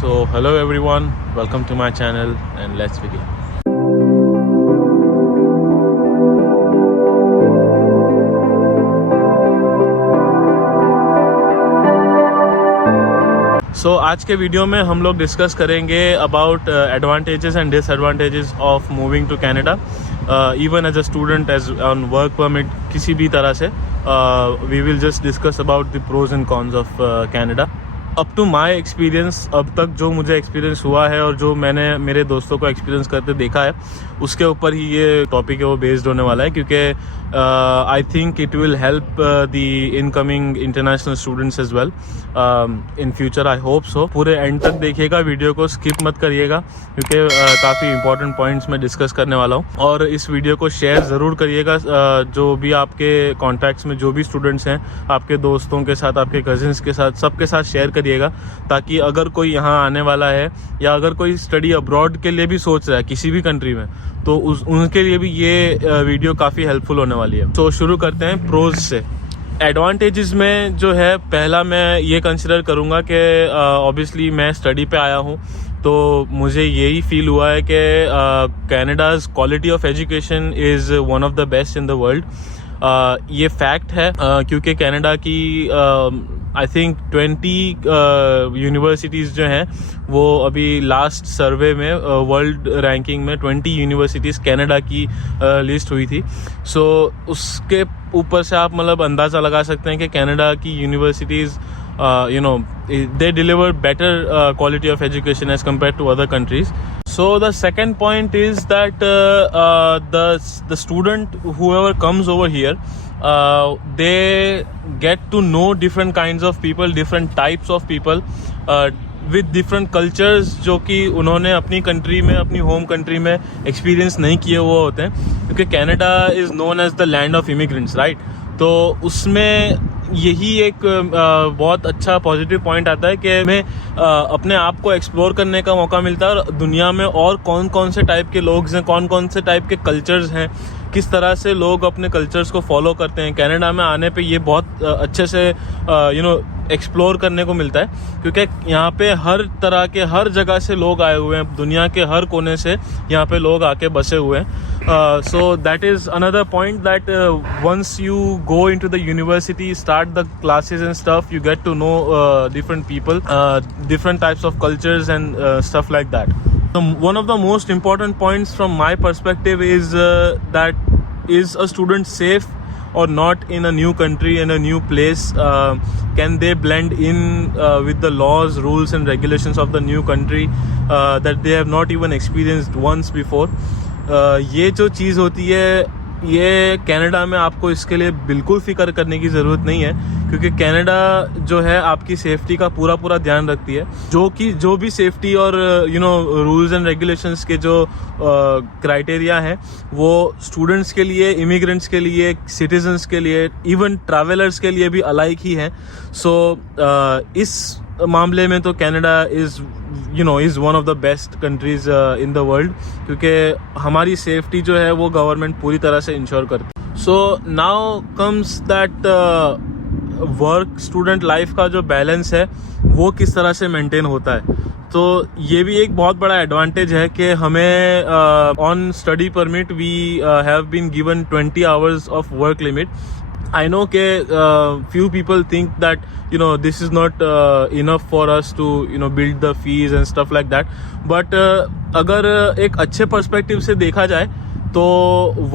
So hello everyone, welcome to my channel and let's begin. So आज के video में हम लोग डिस्कस करेंगे about advantages and disadvantages of moving to Canada even as a student as on work permit किसी भी तरह से we will just discuss about the pros and cons of Canada. Up to my experience, अब तक जो मुझे experience हुआ है और जो मैंने मेरे दोस्तों को एक्सपीरियंस करते देखा है उसके ऊपर ही ये टॉपिक है वो बेस्ड होने वाला है, क्योंकि I think it will help the incoming international students as well in future. I hope so. पूरे एंड तक देखिएगा, वीडियो को स्किप मत करिएगा क्योंकि काफ़ी इंपॉर्टेंट पॉइंट्स मैं डिस्कस करने वाला हूँ. और इस वीडियो को शेयर ज़रूर करिएगा जो भी आपके कॉन्टैक्ट्स में जो भी स्टूडेंट्स हैं, आपके दोस्तों के साथ, आपके कजिन्स के साथ, सबके साथ शेयर करिएगा, ताकि अगर कोई यहाँ आने वाला है या अगर कोई स्टडी अब्रॉड के लिए भी सोच रहा है किसी भी कंट्री में, तो उनके लिए भी ये वीडियो काफ़ी हेल्पफुल होने वाली है. तो शुरू करते हैं प्रोज से. एडवांटेजेस में जो है, पहला मैं ये कंसिडर करूँगा कि ऑब्वियसली मैं स्टडी पे आया हूँ तो मुझे यही फील हुआ है कि Canada's quality of education is one of the best in the world. ये फैक्ट है क्योंकि कनाडा की आई थिंक 20 यूनिवर्सिटीज़ जो हैं वो अभी लास्ट सर्वे में वर्ल्ड रैंकिंग में 20 यूनिवर्सिटीज़ कनाडा की लिस्ट हुई थी. सो उसके ऊपर से आप मतलब अंदाज़ा लगा सकते हैं कि कनाडा की universities they deliver better quality of education as compared to other countries. So the second point is that the student, whoever comes over here, they get to know different kinds of people, different types of people with different cultures जो कि उन्होंने अपनी country में, अपनी home country में experience नहीं किए हुए होते हैं, क्योंकि Canada is known as the land of immigrants, right. तो उसमें यही एक बहुत अच्छा पॉजिटिव पॉइंट आता है कि हमें अपने आप को एक्सप्लोर करने का मौका मिलता है और दुनिया में और कौन कौन से टाइप के लोग हैं, कौन कौन से टाइप के कल्चर्स हैं, किस तरह से लोग अपने कल्चर्स को फॉलो करते हैं. कनाडा में आने पे ये बहुत अच्छे से एक्सप्लोर करने को मिलता है, क्योंकि यहाँ पे हर तरह के, हर जगह से लोग आए हुए हैं, दुनिया के हर कोने से यहाँ पे लोग आके बसे हुए हैं. So that is another point that once you go into the university, start the classes and stuff, you get to know different people, different types of cultures and stuff like that. One of the most important points from my perspective is that is a student safe or not in a new country, in a new place? Can they blend in with the laws, rules and regulations of the new country that they have not even experienced once before? ये जो चीज़ होती है, ये Canada में आपको इसके लिए बिल्कुल फिक्र करने की ज़रूरत नहीं है, क्योंकि कनाडा जो है आपकी सेफ्टी का पूरा ध्यान रखती है. जो भी सेफ्टी और रूल्स एंड रेगुलेशंस के जो क्राइटेरिया हैं वो स्टूडेंट्स के लिए, इमिग्रेंट्स के लिए, सिटीजन्स के लिए, इवन ट्रैवलर्स के लिए भी अलाइक ही हैं. सो इस मामले में तो Canada is one of the best countries in the world, क्योंकि हमारी सेफ्टी जो है वो गवर्नमेंट पूरी तरह से इंश्योर करती है. So now comes that work student life का जो बैलेंस है वो किस तरह से मेंटेन होता है. तो ये भी एक बहुत बड़ा एडवांटेज है कि हमें on study permit we have been given 20 hours of work limit. I know कि few people think that this is not enough for us to build the fees and stuff like that, but अगर एक अच्छे perspective से देखा जाए तो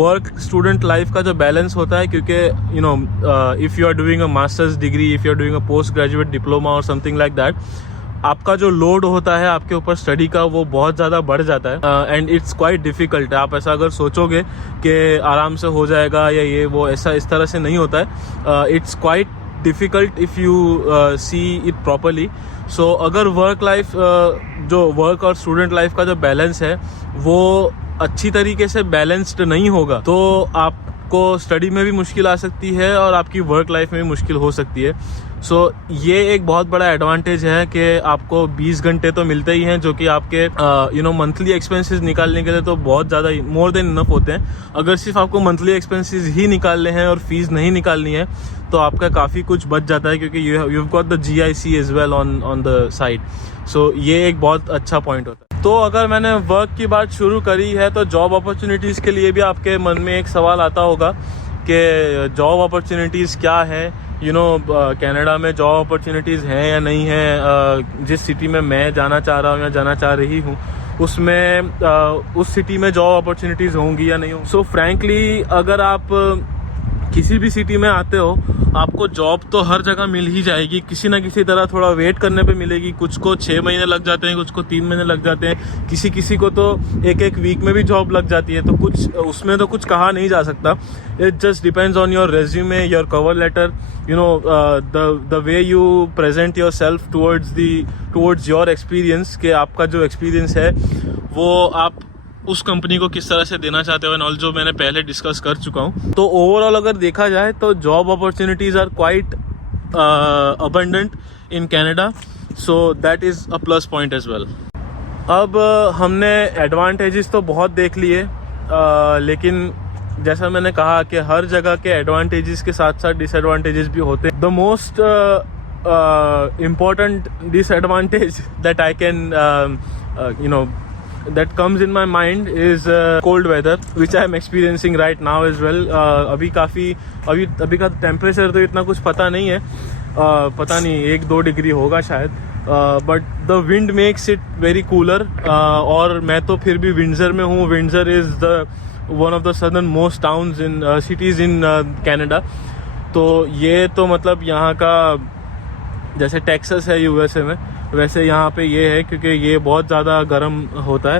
work student life का जो बैलेंस होता है, क्योंकि if you are doing a masters degree, if you are doing a post graduate diploma और समथिंग लाइक दैट, आपका जो लोड होता है आपके ऊपर स्टडी का वो बहुत ज़्यादा बढ़ जाता है एंड इट्स क्वाइट डिफ़िकल्ट. आप ऐसा अगर सोचोगे कि आराम से हो जाएगा या ये वो, ऐसा इस तरह से नहीं होता है. It's quite difficult if you see it properly. So अगर वर्क लाइफ, जो वर्क और स्टूडेंट लाइफ का जो बैलेंस है वो अच्छी तरीके से बैलेंस्ड नहीं होगा तो आप आपको स्टडी में भी मुश्किल आ सकती है और आपकी वर्क लाइफ में भी मुश्किल हो सकती है। सो ये एक बहुत बड़ा एडवांटेज है कि आपको 20 घंटे तो मिलते ही हैं, जो कि आपके मंथली एक्सपेंसेस निकालने के लिए तो बहुत ज़्यादा मोर देन इनफ होते हैं। अगर सिर्फ आपको मंथली एक्सपेंसेस ही निकालने हैं और फीस नहीं निकालनी है तो आपका काफ़ी कुछ बच जाता है, क्योंकि you have got the GIC as well on the side. So ये एक बहुत अच्छा पॉइंट होता है। तो अगर मैंने वर्क की बात शुरू करी है तो जॉब अपॉर्चुनिटीज़ के लिए भी आपके मन में एक सवाल आता होगा कि जॉब अपॉर्चुनिटीज़ क्या है, कनाडा में जॉब अपॉर्चुनिटीज़ हैं या नहीं है। जिस सिटी में मैं जाना चाह रहा हूँ या जाना चाह रही हूँ उसमें उस सिटी में जॉब अपॉर्चुनिटीज़ होंगी या नहीं होंगी। सो फ्रैंकली अगर आप किसी भी सिटी में आते हो आपको जॉब तो हर जगह मिल ही जाएगी, किसी ना किसी तरह थोड़ा वेट करने पे मिलेगी। कुछ को 6 महीने लग जाते हैं, कुछ को 3 महीने लग जाते हैं, किसी को तो एक वीक में भी जॉब लग जाती है। तो कुछ उसमें तो कुछ कहा नहीं जा सकता। It just depends on your resume, your cover letter, the way you present yourself towards your experience, के आपका जो एक्सपीरियंस है वो आप उस कंपनी को किस तरह से देना चाहते हो एंड ऑल, जो मैंने पहले डिस्कस कर चुका हूँ। तो ओवरऑल अगर देखा जाए तो job opportunities are quite abundant in Canada, so that is a plus point as well. अब हमने एडवांटेजेस तो बहुत देख लिए, लेकिन जैसा मैंने कहा कि हर जगह के एडवांटेजेस के साथ साथ डिसएडवांटेजेस भी होते हैं। The most important disadvantage that I can that comes in my mind is cold weather, which I am experiencing right now as well. अभी का टेम्परेचर तो इतना कुछ पता नहीं है, पता नहीं 1-2 डिग्री होगा शायद, but the wind makes it very cooler. और मैं तो फिर भी विंडसर में हूँ। Windsor is the one of the southern most towns in cities in Canada. तो ये तो मतलब यहाँ का जैसे टेक्सास है USA में, वैसे यहाँ पे ये है, क्योंकि ये बहुत ज़्यादा गर्म होता है।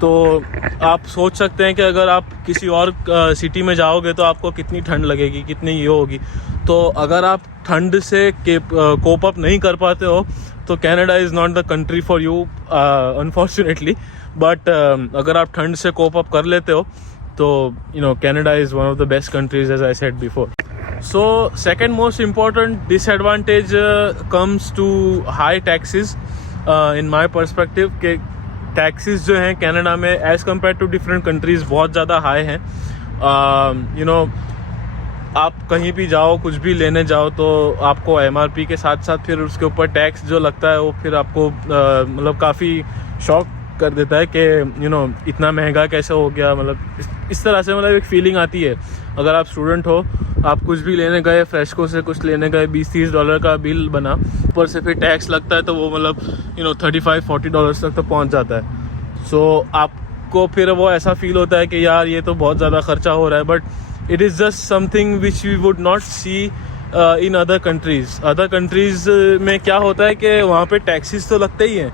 तो आप सोच सकते हैं कि अगर आप किसी और सिटी में जाओगे तो आपको कितनी ठंड लगेगी, कितनी ये होगी। तो अगर आप ठंड से कोप अप नहीं कर पाते हो तो Canada is not the country for you unfortunately. But अगर आप ठंड से कोप अप कर लेते हो तो Canada is one of the best countries as I said before. So second most important disadvantage comes to high taxes in my perspective, के taxes जो हैं कनाडा में as compared to different countries बहुत ज़्यादा high हैं। आप कहीं भी जाओ, कुछ भी लेने जाओ तो आपको MRP के साथ साथ फिर उसके ऊपर टैक्स जो लगता है वो फिर आपको मतलब काफ़ी शॉक कर देता है कि इतना महंगा कैसे हो गया। मतलब इस तरह से मतलब एक फीलिंग आती है। अगर आप स्टूडेंट हो, आप कुछ भी लेने गए, फ्रेशको से कुछ लेने गए, $20-30 का बिल बना, ऊपर से फिर टैक्स लगता है तो वो मतलब $35-40 तक तो पहुंच जाता है। सो आपको फिर वो ऐसा फील होता है कि यार ये तो बहुत ज़्यादा खर्चा हो रहा है। But it is just something which we would not see in other countries. Other countries में क्या होता है कि वहाँ पे टैक्सेस तो लगते ही हैं,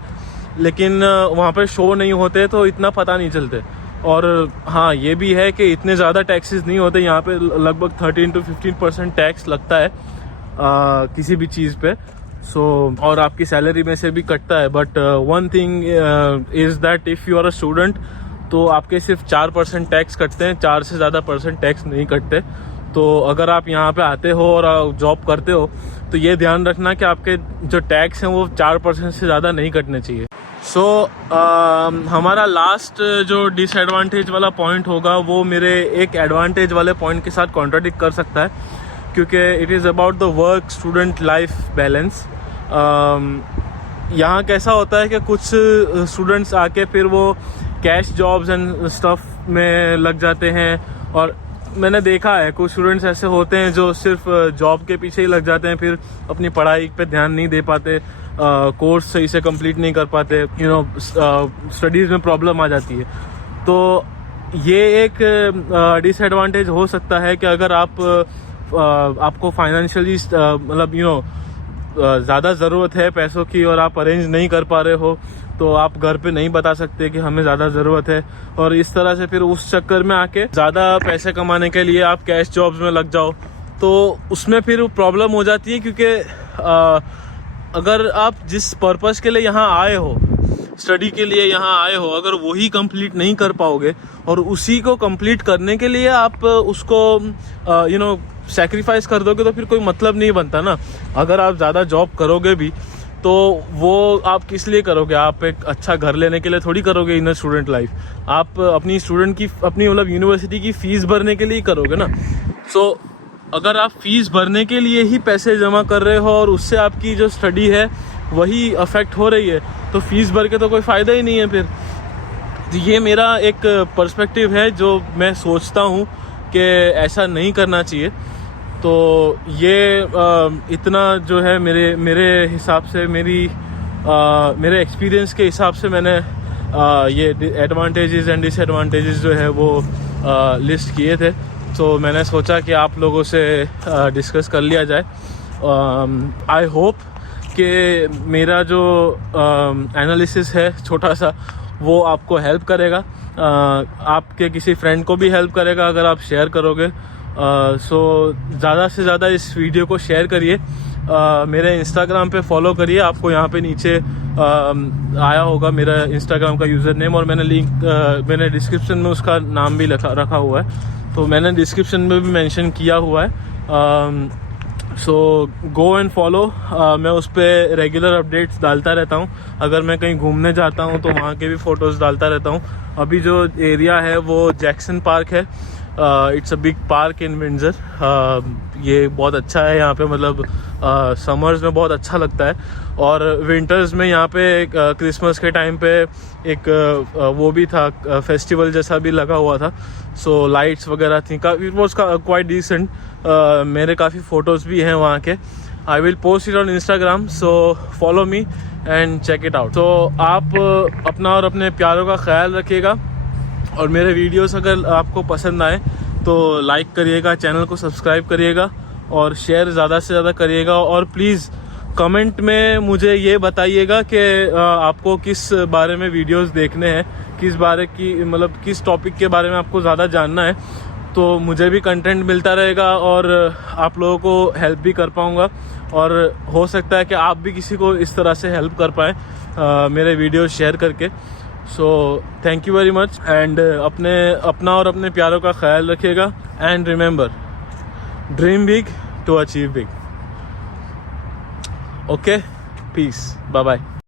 लेकिन वहाँ पे शो नहीं होते तो इतना पता नहीं चलते। और हाँ, ये भी है कि इतने ज़्यादा टैक्सेस नहीं होते यहाँ पे, लगभग 13-15% टैक्स लगता है किसी भी चीज़ पे। सो और आपकी सैलरी में से भी कटता है। But one thing is that if you are a student तो आपके सिर्फ 4% टैक्स कटते हैं, 4 से ज़्यादा % टैक्स नहीं कटते। तो अगर आप यहाँ पे आते हो और जॉब करते हो तो ये ध्यान रखना कि आपके जो टैक्स हैं वो 4% से ज़्यादा नहीं कटने चाहिए। सो हमारा लास्ट जो डिसएडवांटेज वाला पॉइंट होगा वो मेरे एक एडवांटेज वाले पॉइंट के साथ कॉन्ट्राडिक्ट कर सकता है, क्योंकि it is about the work student life balance. यहाँ कैसा होता है कि कुछ स्टूडेंट्स आके फिर वो कैश जॉब्स एंड स्टफ में लग जाते हैं। और मैंने देखा है कुछ स्टूडेंट्स ऐसे होते हैं जो सिर्फ जॉब के पीछे ही लग जाते हैं, फिर अपनी पढ़ाई पे ध्यान नहीं दे पाते, कोर्स सही से कंप्लीट नहीं कर पाते, स्टडीज़ में प्रॉब्लम आ जाती है। तो ये एक डिसएडवांटेज हो सकता है कि अगर आपको फाइनेंशियली मतलब ज़्यादा ज़रूरत है पैसों की और आप अरेंज नहीं कर पा रहे हो तो आप घर पे नहीं बता सकते कि हमें ज़्यादा ज़रूरत है। और इस तरह से फिर उस चक्कर में आके ज़्यादा पैसे कमाने के लिए आप कैश जॉब्स में लग जाओ तो उसमें फिर प्रॉब्लम हो जाती है, क्योंकि अगर आप जिस पर्पस के लिए यहाँ आए हो स्टडी के लिए यहाँ आए हो, अगर वही कंप्लीट नहीं कर पाओगे और उसी को कंप्लीट करने के लिए आप उसको सैक्रिफाइस कर दोगे तो फिर कोई मतलब नहीं बनता ना। अगर आप ज़्यादा जॉब करोगे भी तो वो आप किस लिए करोगे? आप एक अच्छा घर लेने के लिए थोड़ी करोगे इन स्टूडेंट लाइफ। आप अपनी मतलब यूनिवर्सिटी की फ़ीस भरने के लिए ही करोगे ना। सो अगर आप फीस भरने के लिए ही पैसे जमा कर रहे हो और उससे आपकी जो स्टडी है वही अफेक्ट हो रही है, तो फीस भर के तो कोई फ़ायदा ही नहीं है फिर। तो ये मेरा एक पर्सपेक्टिव है जो मैं सोचता हूँ कि ऐसा नहीं करना चाहिए। तो ये इतना जो है मेरे हिसाब से, मेरे एक्सपीरियंस के हिसाब से मैंने ये एडवांटेजेस एंड डिसएडवांटेजेस जो है वो लिस्ट किए थे। तो मैंने सोचा कि आप लोगों से डिस्कस कर लिया जाए। आई होप कि मेरा जो एनालिसिस है छोटा सा वो आपको हेल्प करेगा, आपके किसी फ्रेंड को भी हेल्प करेगा अगर आप शेयर करोगे। सो ज़्यादा से ज़्यादा इस वीडियो को शेयर करिए। मेरे इंस्टाग्राम पे फॉलो करिए, आपको यहाँ पे नीचे आया होगा मेरा इंस्टाग्राम का यूज़र नेम, और मैंने डिस्क्रिप्शन में उसका नाम भी रखा हुआ है, तो मैंने डिस्क्रिप्शन में भी मेंशन किया हुआ है। सो गो एंड फॉलो। मैं उस पर रेगुलर अपडेट्स डालता रहता हूँ। अगर मैं कहीं घूमने जाता हूँ तो वहाँ के भी फ़ोटोज़ डालता रहता हूँ। अभी जो एरिया है वो जैक्सन पार्क है। It's a big park in Windsor. ये बहुत अच्छा है यहाँ पे, मतलब समर्स में बहुत अच्छा लगता है, और विंटर्स में यहाँ पे क्रिसमस के टाइम पे एक वो भी था, फेस्टिवल जैसा भी लगा हुआ था। सो लाइट्स वगैरह थी, इट वॉज क्वाइट डिसेंट। मेरे काफ़ी फ़ोटोज़ भी हैं वहाँ के। I will post it on Instagram, so follow me and check it out. तो आप अपना और अपने प्यारों का ख्याल रखिएगा, और मेरे वीडियोस अगर आपको पसंद आए तो लाइक करिएगा, चैनल को सब्सक्राइब करिएगा और शेयर ज़्यादा से ज़्यादा करिएगा। और प्लीज़ कमेंट में मुझे ये बताइएगा कि आपको किस बारे में वीडियोस देखने हैं, किस टॉपिक के बारे में आपको ज़्यादा जानना है, तो मुझे भी कंटेंट मिलता रहेगा और आप लोगों को हेल्प भी कर पाऊँगा, और हो सकता है कि आप भी किसी को इस तरह से हेल्प कर पाएँ मेरे वीडियो शेयर करके। So thank you very much, and अपना और अपने प्यारों का ख्याल रखिएगा, and remember, dream big to achieve big. Okay, peace, bye bye.